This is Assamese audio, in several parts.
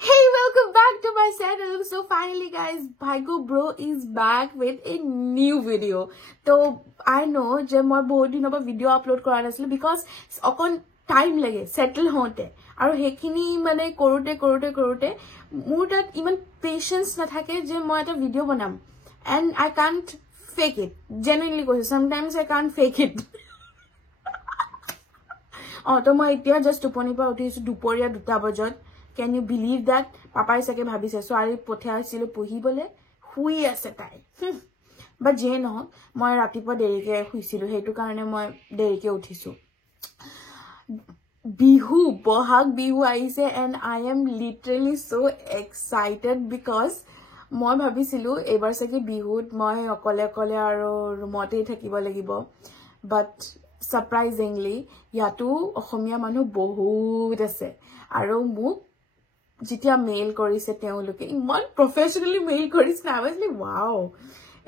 Hey, welcome back to my channel. So finally guys, Bhaigo bro is back with a new video. So I know je moi bahut din oba video upload kora nasil because okon time lage settle hote aru hekhini mane korote mur tat iman patience na thake je moi eta video banam and I can't fake it. Genuinely koise sometimes I can't fake it. Oh to moi etia just tuponi pa uthisu duporia 2 bajat. Can you believe that? Papa is like bhabise sorry pothia sile pohibole hui ase tai. But je no moi ratipa derike huisilu hetu karone moi derike uthisu. Bihu bohag bihu aise and I am literally so excited because moi bhabisilu ebar sake bihut moi okole aru rumote thakibo lagibo but surprisingly yatu ohomia manu bahut ase aru muk जितिया मेल करिसे तेउलुके इमान प्रोफेशनली मेल करिस ना वाजली वाओ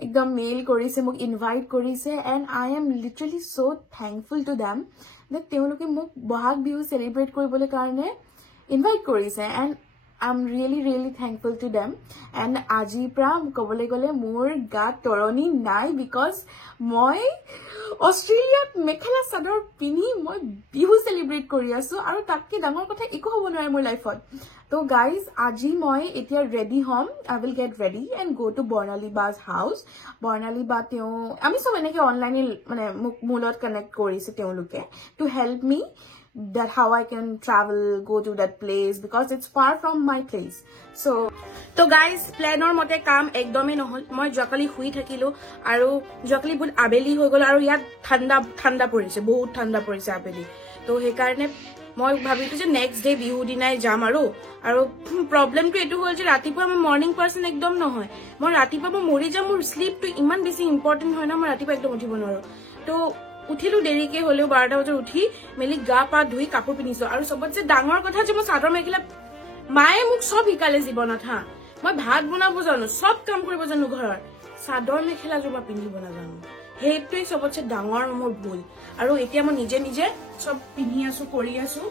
एकदम मेल करिसे मुक इनवाइट करिसे and I am literally so thankful to them that तेउलुके मुक बहाग बिहु सेलिब्रेट करिबोले कारणे इनवाइट करिसे and I am really thankful to them and आजि प्रा कबले गले मोर गा तरनी नाइ बिकॉज মই ऑस्ट्रेलिया मेखला सादर पिनी মই बिहु सेलिब्रेट करि आसु आरो ताकके डांगर কথা इको होबो नय मोर लाइफत तो गाइज आजि মই এতিয়া ready home I will get ready and go to Barnali बाज हाउस बर्नाली बा तेओ आमी सब एनेके ऑनलाइन माने मुलत कनेक्ट करिसे तेओलुके to help me that how I can travel go to that place because it's far from my place so guys plan or mote kam ekdome nohol moi jokali hui thakilo aru jokali bud abeli hoi gol aru yat thanda porise bahut thanda porise abeli to he karone মই ভাবিছো যে নেক্সট ডে বিহু দিনাই যাম আৰু প্ৰবলেমটো এটো হ'ল যে ৰাতিপুৱা মই মৰ্নিং পাৰসন একদম নহয় মই ৰাতিপুৱা মই মৰি যাম মোৰ স্লিপটো ইমান বেছি ইম্পৰ্টেন্ট হয় না মই ৰাতিপুৱা একদম উঠিব নোৱাৰো তো উঠিলো দেৰিকে হলেও 12টা বজাত উঠি মেলি গা পা ধুই কাপোৰ পিনিছো আৰু সবতছে ডাঙৰ কথা যে মই চাদৰ মেখেলা মায়ে মোক সব শিকালে জীৱনত হা মই ভাত বনাব জানো সব কাম কৰিব জানো ঘৰৰ চাদৰ মেখেলা জমা পিন্ধিব নাজানো হেইটোই সবতছে ডাঙৰ মোৰ ভুল আৰু এতিয়া মই নিজে সব পিন্ধি আছো কৰি আছো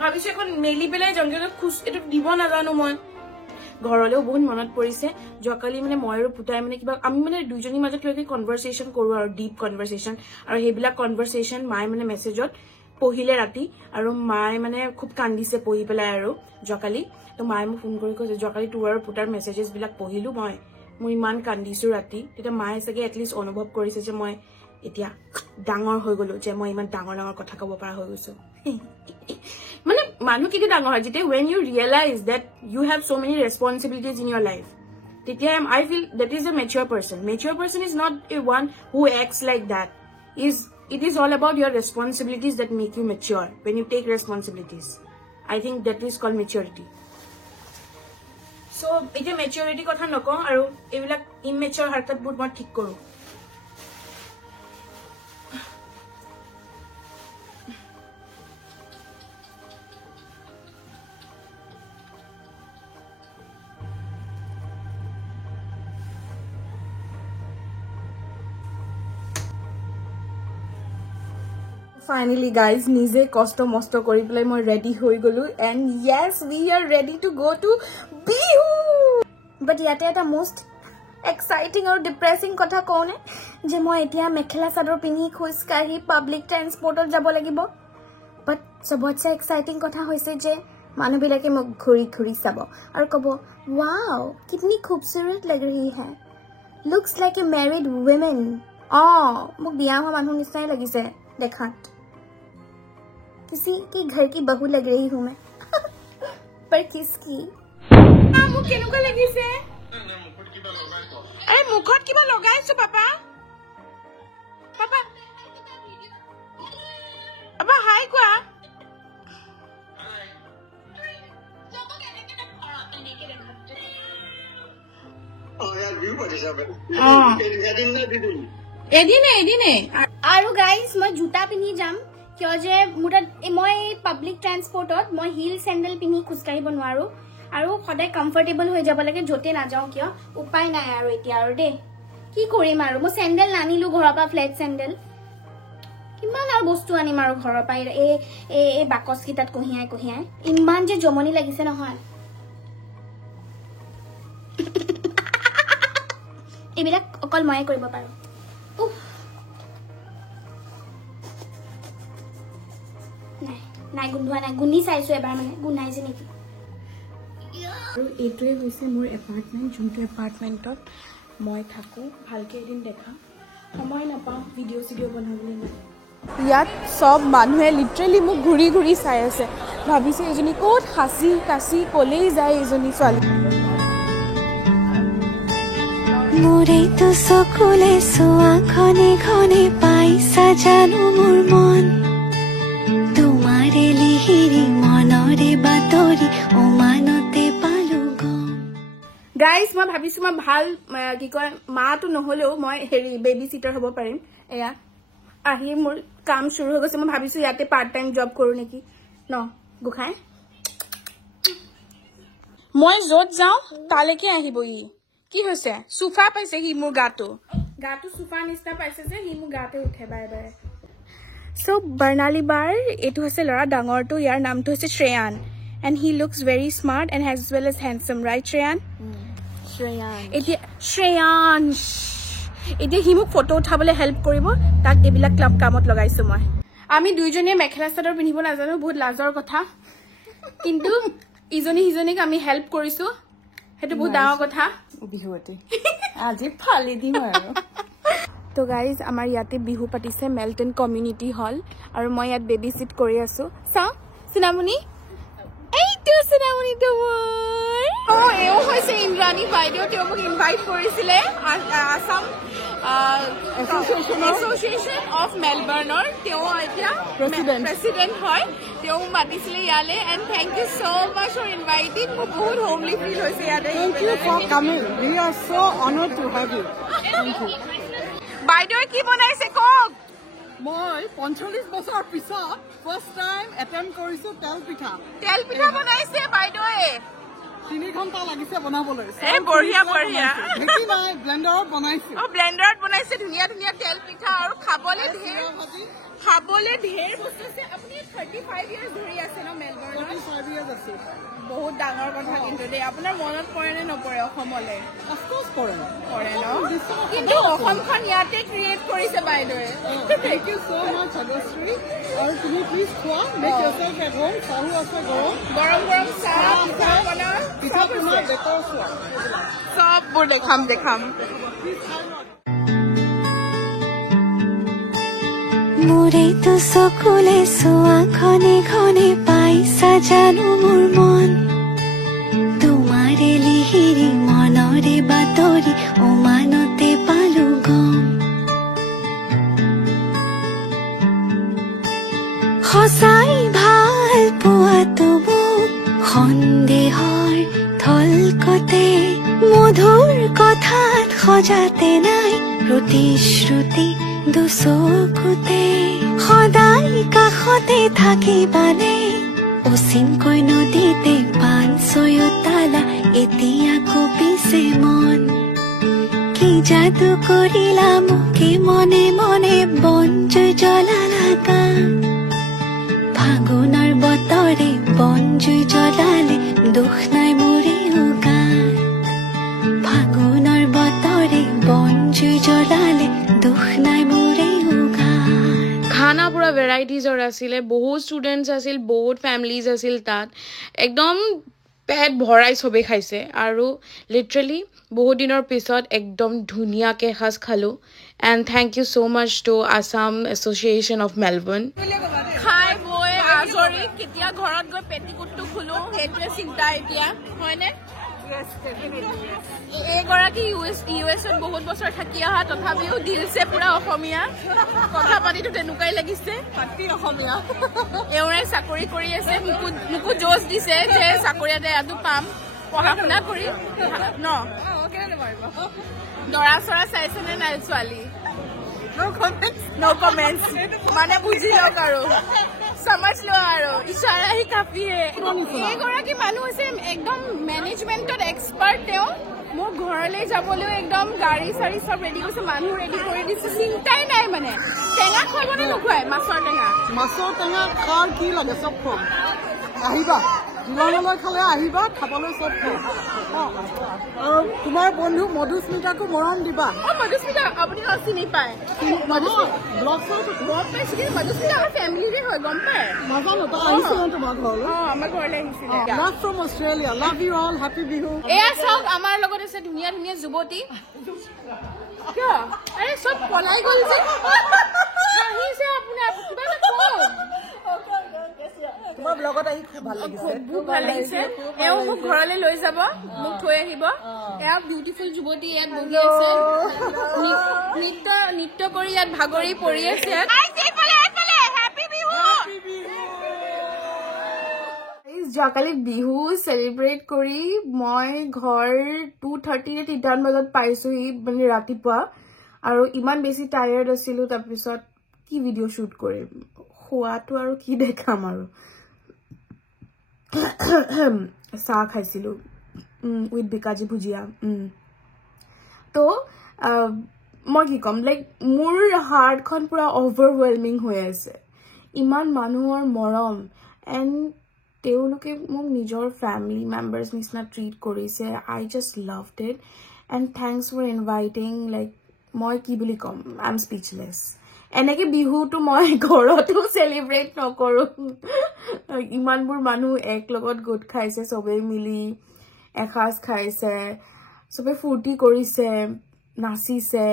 ভাবিছো এখন মেলি পেলাই জংগলত খুস এটো দিব নাজানো মই ঘৰলেও বহুত মনত পৰিছে জকালি মানে ময়ৰ পুটাই মানে কিবা আমি মানে দুজনী মাজত লৈ কনভাৰসেচন কৰো আৰু ডিপ কনভাৰসেচন আৰু হেবিলা কনভাৰসেচন মাই মানে মেসেজত পহিলে ৰাতি আৰু মাই মানে খুব কান্দিছে পহি পেলাই আৰু জকালি তো মাই মোক ফোন কৰি কৈছে জকালি তোৰ আৰু পুটাৰ মেসেজেস বিলাক পহিলু মই ইমান কান্দিছো ৰাতি তেটা মাই সকে এটলিষ্ট অনুভৱ কৰিছে যে মই এতিয়া ডাঙৰ হৈ গলো যে মই ইমান ডাঙৰ কথা কব পাৰা হৈ গৈছো মানে মানুহ কিতে ডাঙৰ হয় যেতে when you realize that you have so many responsibilities in your life তেতিয়া I feel that is a mature person is not a one who acts like that it is all about your responsibilities that make you mature when you take responsibilities I think that is called maturity so ite maturity kotha noko aru ebilak immature harkat bud moi thik koru Finally guys nije kosto mosto kori pelai moi ready hoi golu and yes we are ready to go to bihu but yate eta most exciting or depressing kotha kone je moi etia mekhela sador pini khus kahi public transport jabo lagibo but sobotse exciting kotha hoise je manu bilake mok khuri sabo aru kobo wow kitni khoobsurat lag rahi hai looks like a married woman mok biya hoa manu nisai lagise dekhat किसी की घर की बहू लग रही हूं मैं पर किसकी मुख केनुका লাগিছে ए मुखत किबा लगाइছো पापा अबा हाय कोआ এদিনে আৰু গাইস মই জুতা পিনি যাম কিয় যে মুটা মই পাব্লিক ট্ৰান্সপৰ্টত মই হিল স্যান্ডেল পিনি খুস্কাৰিব নোৱাৰো আৰু সদায় কমফৰ্টেবল হৈ যাব লাগে জতে না যাও কিয় উপায় নাই আৰু এতিয়া আৰু দে কি কৰিম আৰু মই স্যান্ডেল নানিলো ঘৰৰ পৰা ফ্লেট স্যান্ডেল কিমান আৰু বস্তু আনিম আৰু ঘৰৰ পৰা এই বাকস কিটাত কহিয়াই ইমান যে জমনি লাগিছে নহয় এইবিলাক অকল ময়ে কৰিব পাৰো নাই গুন্ধোৱা নাই গুনি চাইছো এবাৰ মানে গুনাইছে নেকি আৰু এইটোৱে হৈছে মোৰ এপাৰ্টমেণ্ট যোনটো এপাৰ্টমেণ্টত মই থাকোঁ ভালকৈ এদিন দেখা সময় নাপাওঁ ভিডিঅ' চিডিঅ' বনাবলৈ নাই ইয়াত চব মানুহে লিটাৰেলি মোক ঘূৰি ঘূৰি চাই আছে ভাবিছে এজনী ক'ত সাঁচি কাচি ক'লেই যায় এজনী ছোৱালী মোৰেই তো চকুলে চোৱা ঘনে ঘনে পাইছা জানো মোৰ মন তোমাৰে লিহিৰি মনৰে বাতৰি অমানতে পালো গম গাইজ মই ভাবিছো মই ভাল কি কয় মাটো নহলেও মই হেৰি বেবি সিটাৰ হ'ব পাৰিম এয়া আহি মোৰ কাম শুৰু হৈ গৈছে মই ভাবিছো ইয়াতে পাৰ্ট টাইম জব কৰো নেকি ন গুখাই মই য'ত যাওঁ তালৈকে আহিব ই কি হৈছে সোফা পাইছে সি মোৰ গাটো সোফা নিচিনা পাইছে যে সি মোৰ গাতে উঠে বাৰে বাৰে সো বৰ্ণালী বাৰ এইটো হৈছে ল'ৰা ডাঙৰটো ইয়াৰ নামটো হৈছে Shreyan and he looks very smart and as well as handsome right Shreyan এতিয়া শ্ৰেয়ান এতিয়া সি মোক ফটো উঠাবলৈ হেল্প কৰিব তাক এইবিলাক ক্লাব কামত লগাইছো মই আমি দুইজনীয়ে মেখেলা চাদৰ পিন্ধিব নাজানো বহুত লাজৰ কথা কিন্তু ইজনী সিজনীক আমি হেল্প কৰিছো সেইটো বহুত ডাঙৰ কথা বিহুতে আজি ফালি দিম আৰু তো গাইজ আমাৰ ইয়াতে বিহু পাতিছে মেলটন কমিউনিটি হল আৰু মই ইয়াত বেবি সিট কৰি আছো চাও চিনামণি এইটো চিনামণিটো মোৰ এও হৈছে ইন্দ্ৰাণী বাইদেউ তেওঁ মোক ইনভাইট কৰিছিলে আসাম এছ'চিয়েশ্যন অফ মেলবৰ্ণৰ তেওঁ এতিয়া প্ৰেচিডেণ্ট হয় তেওঁ মাতিছিলে ইয়ালে and thank you so' much for inviting মোৰ বহুত হোমলি ফিল হৈছে ইয়াতে Thank you for coming. We are so honored to have you. Thank you. বাইদেৱে কি বনাইছে কওক মই 45 বছৰ পিছত ফাৰ্ষ্ট টাইম এটেম্প কৰিছো তেল পিঠা বনাইছে বাইদেৱে 3 ঘণ্টা লাগিছে বনাবলৈ এই বঢ়িয়া বঢ়িয়া দেখি নাই ব্লেন্ডাৰত বনাইছো ব্লেন্ডাৰত বনাইছে ধুনীয়া ধুনীয়া তেল পিঠা আৰু খাবলৈ ঢেৰ বস্তু আছে আপুনি 35 ইয়াৰ্ছ ধৰি আছে ন মেলবৰ্ণত 35 years আছে বহুত ডাঙৰ কথা কিন্তু দেই আপোনাৰ মনত পৰে নে নপৰে অসমলৈ of course কৰে ন কিন্তু অসমখন ইয়াতে ক্ৰিয়েট কৰিছে বাইদেৱে Thank you so much Agastri আৰু তুমি প্লিজ খোৱা make yourself at home Sahu আছে গৰম চাহ বনাও পিঠা তোমাৰ বেটৰ চোৱা সববোৰ দেখাম মোৰেই তো চকুলে চোৱা ঘনে ঘনে পাইছা জানো মোৰ মন তোমাৰে লিহিৰি মনৰে বাতৰি অমানতে পালো গম সঁচাই ভাল পোৱাটো মোক সন্দেহৰ থলকতে মধুৰ কথাত সজাতে নাই প্ৰতিশ্ৰুতি দুচকুতে সদায় কাষতে থাকিবানে অচিনকৈ নদীতে পান ছয়তালা এতিয়া কপিছে মন কি যাদু কৰিলা মোকে মনে মনে বনজুই জ্বলালা গান ফাগুনৰ বতৰে বনজুই জ্বলালে দুখ নাই মোৰে গান ফাগুনৰ বতৰে বনজুই জ্বলালে দুখ নাই মোৰে গান খানা পুৰা ভেৰাইটিজৰ আছিলে বহুত ষ্টুডেণ্টছ আছিল বহুত ফেমিলিজ আছিল তাত একদম পেট ভৰাই চবেই খাইছে আৰু লিটাৰেলি বহুত দিনৰ পিছত একদম ধুনীয়াকৈ এসাঁজ খালোঁ and thank you so' much to Assam association of Melbourne খাই বৈ আজৰি কেতিয়া ঘৰত গৈ পেটিকুটটো খোলো সেইটোৱে চিন্তা এতিয়া হয়নে এইগৰাকী ইউ এছত বহুত বছৰ থাকি অহা তথাপিও দিলছে পুৰা অসমীয়া কথা পাতিতো তেনেকুৱাই লাগিছে পাতি অসমীয়া এওঁৰে চাকৰি কৰি আছে মোকো জোচ দিছে যে চাকৰি এটা ইয়াতো পাম পঢ়া শুনা কৰি ন দৰা চৰা চাইছেনে নাই ছোৱালী নো কমেণ্টছ মানে বুজি লওক আৰু समझ लो आरो इशारा ही काफी है एगराकी मानु আছে একদম ম্যানেজমেন্টত এক্সপার্ট তেও মোৰ ঘৰলৈ যাবলৈ একদম গাড়ী সাৰি সব ৰেডি কৰিছে মানুহ ৰেডি কৰি দিছে চিন্তাই নাই মানে টেঙা খাবনে নখুৱাই মাছৰ টেঙা খাৰ কি লাগে সব খোৱা আহিবা জিলনলৈ খালে আহিবা খাবলৈ চব আৰু তোমাৰ বন্ধু মধুস্মিতাকো মৰম দিবা মধুস্মিতা আপুনি চিনি পায় মধুস্মিতা আমাৰ ফেমিলিৰে হয় গম পায় নাজানো তই আহিছিলে তোমাৰ ঘৰলৈ আমাৰ ঘৰলৈ আহিছিলে লাভ from Australia love you all happy Bihu এয়া চাওক আমাৰ লগত আছে ধুনীয়া ধুনীয়া যুৱতী কিয় আৰে চব পলাই গ'ল যে আহিছে আপোনাৰ কিবা এটা কওক তোমাৰ ব্লগত আহি খুব ভাল লাগিছে খুব ভাল লাগিছে এওঁ মোক ঘৰলৈ লৈ যাব মোক থৈ আহিব এয়া বিউটিফুল যুৱতী ইয়াত বহি আছে নৃত্য কৰি ইয়াত ভাগৰি পৰি আছে যোৱাকালি বিহু চেলিব্ৰেট কৰি মই ঘৰ 2:30 নে 3 বজাত পাইছোহি মানে ৰাতিপুৱা আৰু ইমান বেছি টায়াৰ্ড আছিলো তাৰপিছত কি ভিডিঅ' শ্বুট কৰিম খোৱাটো আৰু কি দেখাম আৰু চাহ খাইছিলো উইথ বিকাজি ভুজিয়া তো মই কি ক'ম লাইক মোৰ হাৰ্টখন পুৰা অভাৰৱেলমিং হৈ আছে ইমান মানুহৰ মৰম এণ্ড তেওঁলোকে মোক নিজৰ ফেমিলি মেম্বাৰ্ছ নিচিনা ট্ৰিট কৰিছে I just loved it and thanks for inviting like মই কি বুলি ক'ম আই এম স্পীচলেছ এনেকে বিহুটো মই ঘৰতো চেলিব্ৰেট নকৰোঁ ইমানবোৰ মানুহ এক লগত গোট খাইছে চবেই মিলি এসাঁজ খাইছে চবে ফূৰ্তি কৰিছে নাচিছে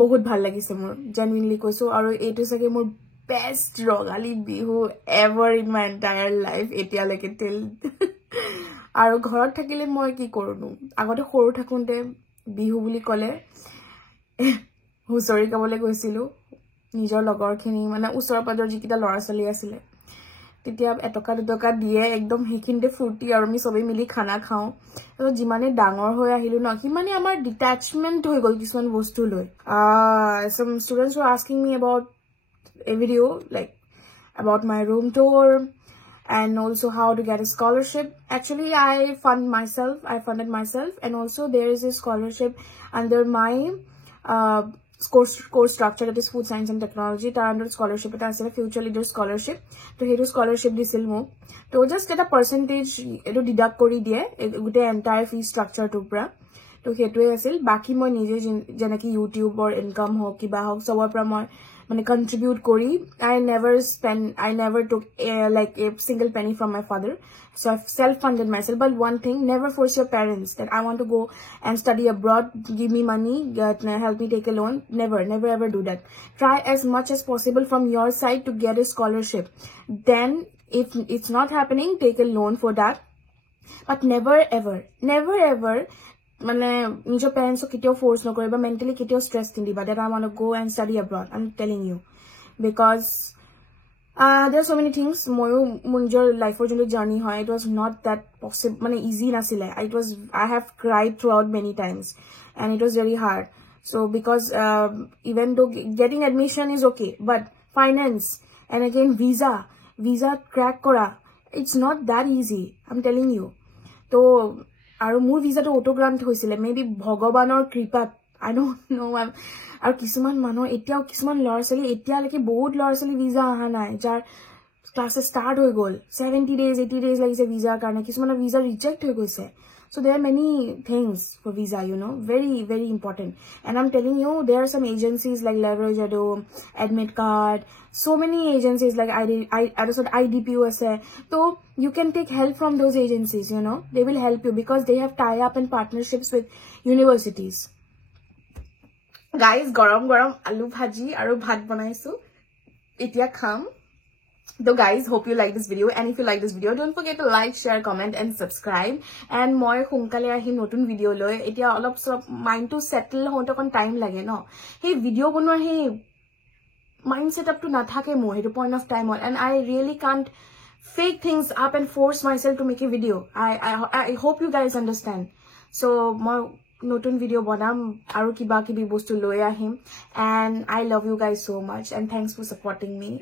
বহুত ভাল লাগিছে মোৰ জেনুইনলি কৈছোঁ আৰু এইটো চাগে মোৰ best Rongali Bihu ever in my entire life এতিয়ালৈকে টিল আৰু ঘৰত থাকিলে মই কি কৰোঁনো আগতে সৰু থাকোঁতে বিহু বুলি ক'লে হুঁচৰি গাবলৈ গৈছিলোঁ নিজৰ লগৰখিনি মানে ওচৰ পাজৰ যিকেইটা ল'ৰা ছোৱালী আছিলে তেতিয়া 1 টকা 2 টকা দিয়ে একদম সেইখিনিতে ফূৰ্তি আৰু আমি চবেই মিলি খানা খাওঁ আৰু যিমানে ডাঙৰ হৈ আহিলোঁ ন সিমানে আমাৰ ডিটেচমেণ্ট হৈ গ'ল কিছুমান বস্তু লৈ some students were asking me about a video like about my room tour and also how to get a scholarship. Actually, I funded myself and also there is a scholarship under my course structure that is food science and technology. Tar under scholarship it has a future leader scholarship. To hetu scholarship disil mo. To just get a percentage eto deduct kori diye gute entire fee structure to pra. To hetu asil baki moi nije janaki YouTube or income ho kiba ho sobor pra moi মানে contribute kori I never took like a single penny from my father so I've self-funded myself but one thing never force your parents that I want to go and study abroad give me money help me take a loan never ever do that try as much as possible from your side to get a scholarship then if it's not happening take a loan for that but never ever মানে নিজৰ পেৰেন্টছক কেতিয়াও ফোৰ্স নকৰিবা মেন্টালি কেতিয়াও স্ট্রেস নিদিবা that I want to go and study abroad I'm telling you because there are so many things ময়ো নিজৰ লাইফৰ যোনটো জাৰ্নি হয় it was not that possible মানে easy নাছিলে I have cried throughout many times and it was very hard so because even though getting admission is okay but finance and again visa crack kora it's not that easy I'm telling you so আৰু মোৰ ভিসাটো অটোগ্ৰান্ট হৈছিলে মেবি ভগৱানৰ কৃপাত আই ডোন্ট নো আৰু কিছুমান মানুহ এতিয়াও কিছুমান ল'ৰা-ছোৱালী এতিয়ালৈকে বহুত ল'ৰা-ছোৱালী ভিসা আহা নাই যাৰ ক্লাছ ষ্টাৰ্ট হৈ গ'ল 70 days 80 days লাগিছে ভিসাৰ কাৰণে কিছুমানৰ ভিসা ৰিজেক্ট হৈ গৈছে so there are many things for visa you know very important and I'm telling you there are some agencies like Leverage Ado Admit Card so many agencies like IDPU ase so you can take help from those agencies you know they will help you because they have tie up and partnerships with universities guys garam alu bhaji aru bhat banaisu etia kham so guys hope you like this video and if you like this video don't forget to like share comment and subscribe and moi sonkale ahi notun video loi etia olop sob mind to settle hote kon time lage no hey video bonwa he mind setup to na thake mo he point of time and I really can't fake things up and force myself to make a video I hope you guys understand so moi notun video banam aru kiba kibi bostu loi ahim and I love you guys so much and thanks for supporting me